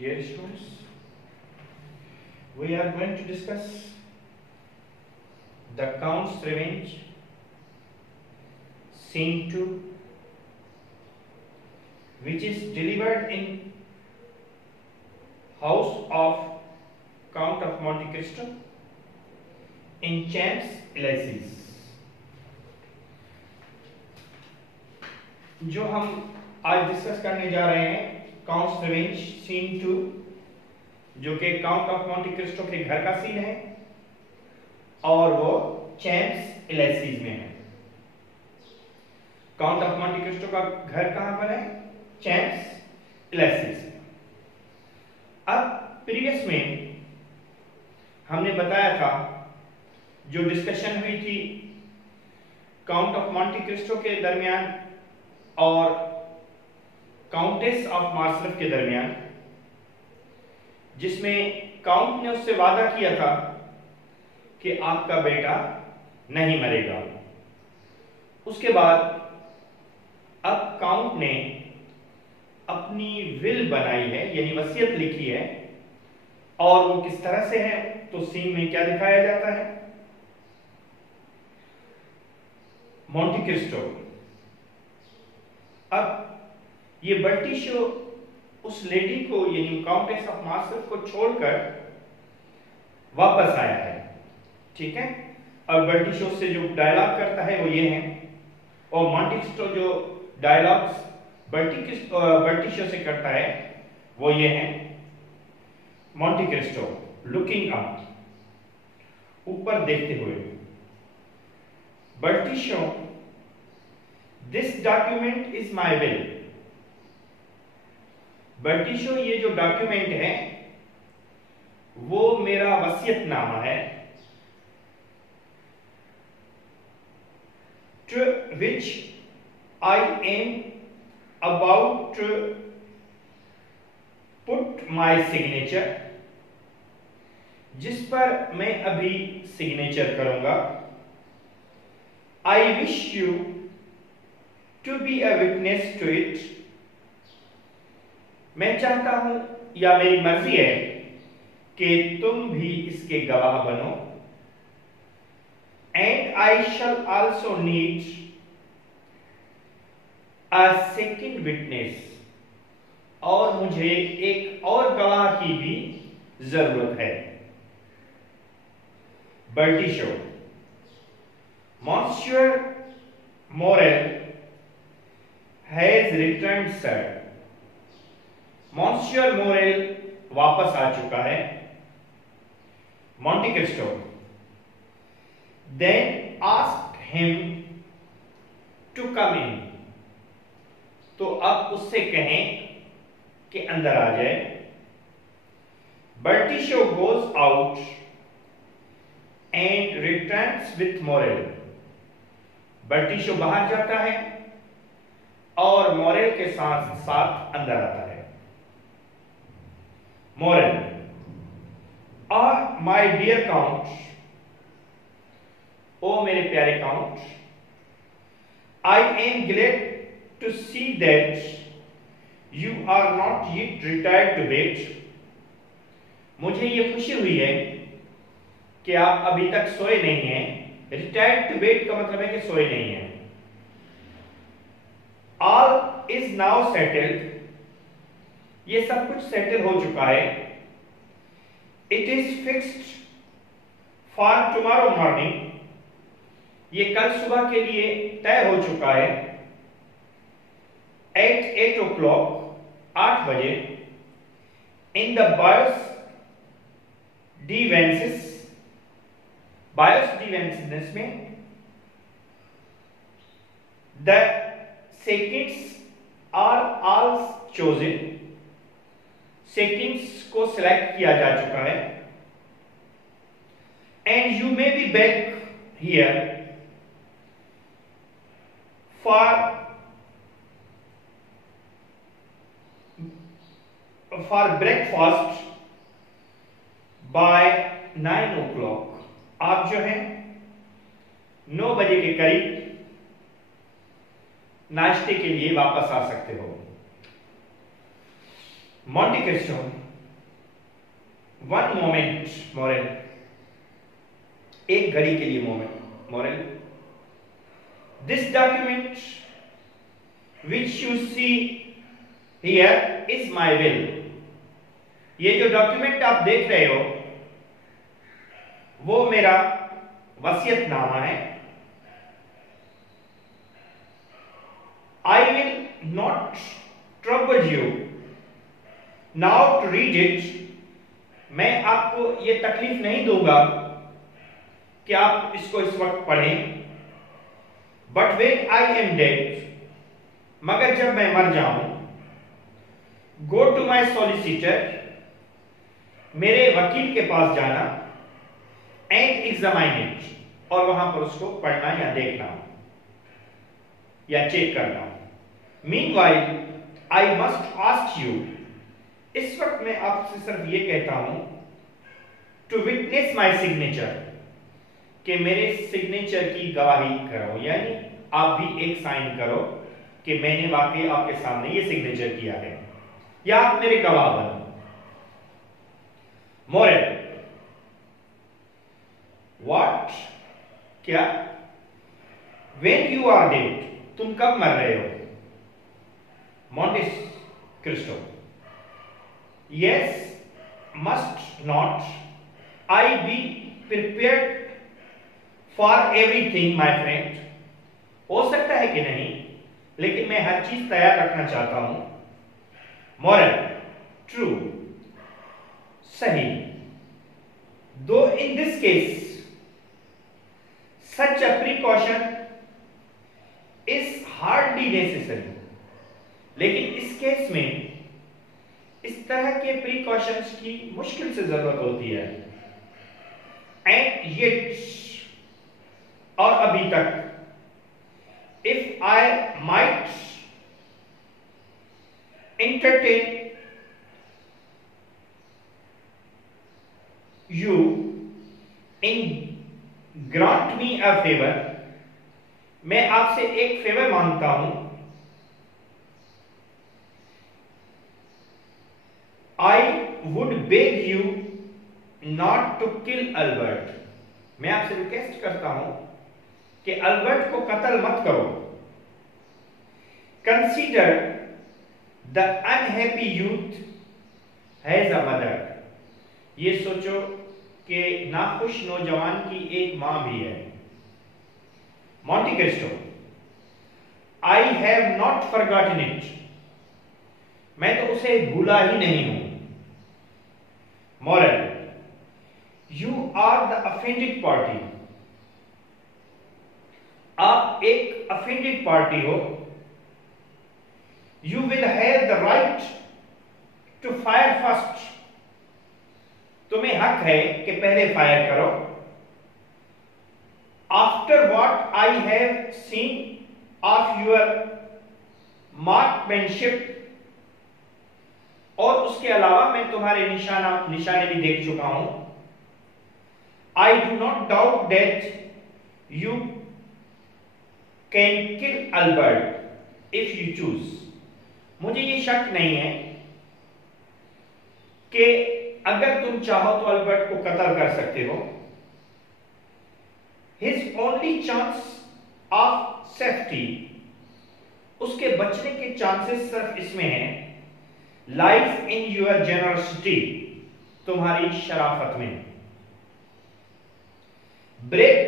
Dear students, we are going to discuss the Count's Revenge, Scene 2, which is delivered in House of Count of Monte Cristo in Champs-Élysées। जो हम आज discuss करने जा रहे हैं counts revenge scene 2, जो कि काउंट ऑफ मॉन्टे क्रिस्टो के घर का सीन है और वो चैम्प्स एलिसीज में है। काउंट ऑफ मॉन्टे क्रिस्टो का घर कहां पर है? चैम्प्स एलिसीज। अब प्रीवियस में हमने बताया था, जो डिस्कशन हुई थी काउंट ऑफ मॉन्टे क्रिस्टो के दरमियान और काउंटेस ऑफ मार्सलफ के दरमियान, जिसमें काउंट ने उससे वादा किया था कि आपका बेटा नहीं मरेगा। उसके बाद अब काउंट ने अपनी विल बनाई है, यानी वसीयत लिखी है, और वो किस तरह से है तो सीन में क्या दिखाया जाता है? मॉन्टे क्रिस्टो, अब ये बर्टिशो उस लेडी को, यानी काउंटेस ऑफ मार्सलफ को छोड़कर वापस आया है, ठीक है। अब बर्टिशो से जो डायलॉग करता है वो ये है, और मॉन्टे क्रिस्टो जो डायलॉग्स बर्टिशो से करता है वो ये है। मॉन्टे क्रिस्टो लुकिंग अप, ऊपर देखते हुए, Bertuccio, this document is my will. Bertuccio, ये जो डॉक्यूमेंट है वो मेरा वसीयतनामा है, to which I am about to put my signature, जिस पर मैं अभी सिग्नेचर करूंगा। I wish you to be a witness to it, मैं चाहता हूं या मेरी मर्जी है कि तुम भी इसके गवाह बनो। And I shall also need a second witness, और मुझे एक और गवाह की भी जरूरत है। Bertuccio, Monsieur Morel has returned, sir। Monsieur Morel वापस आ चुका है। Monte Cristo, then ask him to come in, तो अब उससे कहें कि अंदर आ जाए। Bertuccio goes out and returns with Morel, Bertuccio बाहर जाता है और मोरेल के साथ साथ अंदर आता है। मोरेल, माय डियर काउंट, ओ मेरे प्यारे count, I am glad to see that you are not yet retired to bed. मुझे ये खुशी हुई है कि आप अभी तक सोए नहीं हैं। रिटायर्ड टू बेड का मतलब है कि सोए नहीं हैं। ऑल इज नाउ सेटल्ड, ये सब कुछ सेटल हो चुका है। It is fixed for tomorrow morning, ये कल सुबह के लिए तय हो चुका है। एट 8 o'clock, 8 बजे, इन द बायोस डिवेंसिस में, the seconds are all chosen, seconds को सिलेक्ट किया जा चुका है। And you may be back here for breakfast by 9 o'clock। आप जो है 9 बजे के करीब नाश्ते के लिए वापस आ सकते हो। Monte Christo, one moment moral, एक घड़ी के लिए moral, this document which you see here is my will. ये जो डॉक्यूमेंट आप देख रहे हो वो मेरा वसीयतनामा है। I will not trouble you now to read it. मैं आपको ये तकलीफ नहीं दूंगा कि आप इसको इस वक्त पढ़ें। But when I am dead, मगर जब मैं मर जाऊं, गो टू माई सॉलिसिटर, मेरे वकील के पास जाना, एंड एग्जामाइन इट, और वहां पर उसको पढ़ना या देखना या चेक करना। Meanwhile I must ask you, इस वक्त मैं आपसे सिर्फ ये कहता हूं, टू विटनेस माई सिग्नेचर, कि मेरे सिग्नेचर की गवाही करो, यानी आप भी एक साइन करो कि मैंने वाकई आपके सामने ये सिग्नेचर किया है, या आप मेरे गवाह बनो। मोरल, व्हाट, क्या, व्हेन यू आर डेड, तुम कब मर रहे हो। Monte Christo, yes, must not I be prepared for everything my friend, हो सकता है कि नहीं, लेकिन मैं हर चीज तैयार रखना चाहता हूं। मोरल, ट्रू, सही, दो in this case such a precaution is hardly necessary, लेकिन इस केस में इस तरह के प्रिकॉशंस की मुश्किल से जरूरत होती है। एंड येट, और अभी तक, if I might entertain you in grant me a favor, मैं आपसे एक फेवर मांगता हूं। I would beg you not to kill Albert, मैं आपसे रिक्वेस्ट करता हूं कि अल्बर्ट को कत्ल मत करो। Consider the unhappy youth has a mother, ये सोचो कि नाखुश नौजवान की एक मां भी है। Monte Cristo, I have not forgotten it, मैं तो उसे भूला ही नहीं हूं। Morrel, you are the offended party, आप एक अफेंडेड पार्टी हो। You will have the right to fire first, तुम्हें हक है कि पहले फायर करो। After what I have seen of your marksmanship, और उसके अलावा मैं तुम्हारे निशाने भी देख चुका हूं। I do not doubt that you can kill Albert if you choose, मुझे ये शक नहीं है कि अगर तुम चाहो तो अल्बर्ट को कत्ल कर सकते हो। His only chance of safety, उसके बचने के चांसेस सिर्फ इसमें हैं, lies in your generosity, तुम्हारी शराफत में। Break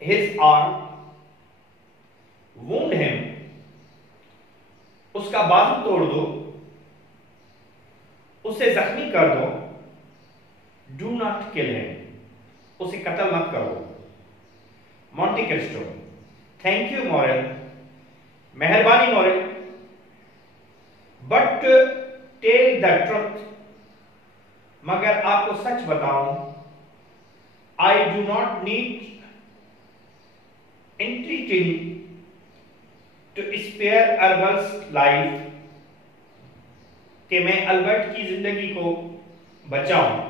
his arm, wound him, उसका बाजू तोड़ दो, उसे जख्मी कर दो। डू नॉट किल हिम, उसे कत्ल मत करो। Monte Cristo, thank you Morel, मेहरबानी Morel, but tell the truth, मगर आपको सच बताऊं, I do not need entreating to spare Albert's life, कि मैं अल्बर्ट की जिंदगी को बचाऊं।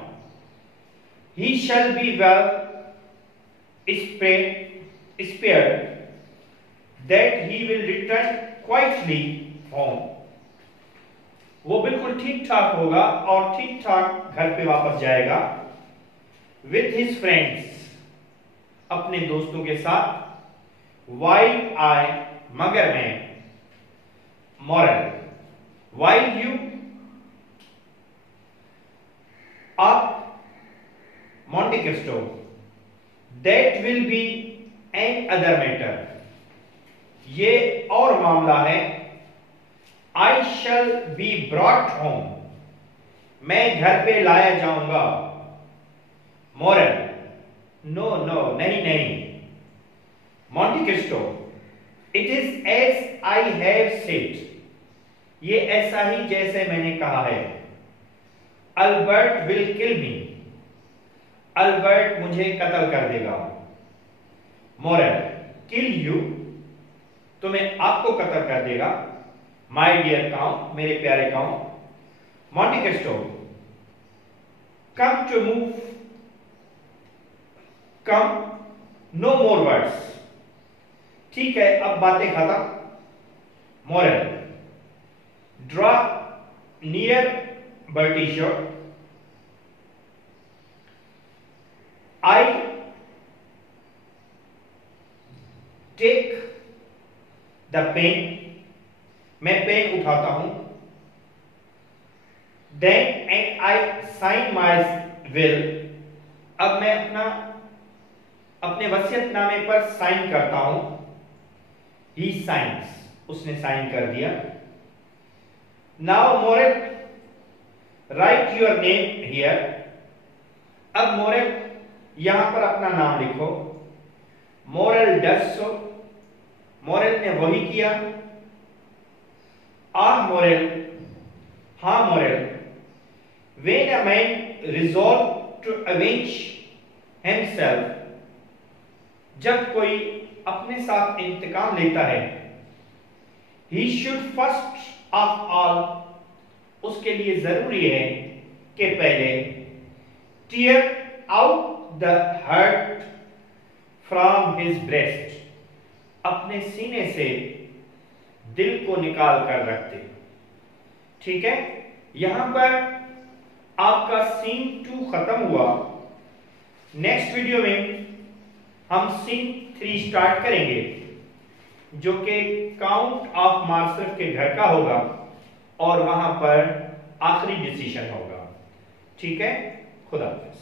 He shall be well spared, that he will return quietly home वो बिल्कुल ठीक ठाक होगा और ठीक ठाक घर पे वापस जाएगा विथ हिज फ्रेंड्स, अपने दोस्तों के साथ। वाइल आई, मगर मैं, Morrel, while you up Monte Cristo, that will be an other matter, ये और मामला है। I shall be brought home, मैं घर पे लाया जाऊंगा। मॉरल, नो नो, नहीं नहीं। Monte Cristo, it is as I have said, ये ऐसा ही जैसे मैंने कहा है। Albert will kill me, Albert मुझे कत्ल कर देगा। मॉरल, किल यू, तुम्हें आपको कत्ल कर देगा। माय डियर काउंट, मेरे प्यारे count. Monte Cristo, come to move, come, no more words, ठीक है अब बातें खत्म। Morrel, draw near Bertuccio, I take the pen, मैं पेन उठाता हूं। Then and I sign my will, अब मैं अपने वसीयतनामे पर साइन करता हूं। ही साइंस, उसने साइन कर दिया। Now moral, right your name here, अब मॉरल यहां पर अपना नाम लिखो। मॉरल डज सो, मॉरल ने वही किया। आह मॉरल, हाँ Morrel. When a man resolve to avenge himself, जब कोई अपने साथ इंतकाम लेता है, he should first of all, उसके लिए जरूरी है कि पहले tear out the heart from his breast, अपने सीने से दिल को निकाल कर रखते। ठीक है, यहां पर आपका सीन 2 खत्म हुआ। नेक्स्ट वीडियो में हम सीन 3 स्टार्ट करेंगे, जो कि काउंट ऑफ मार्शल के घर का होगा और वहां पर आखिरी डिसीजन होगा। ठीक है, खुदा हाफिज।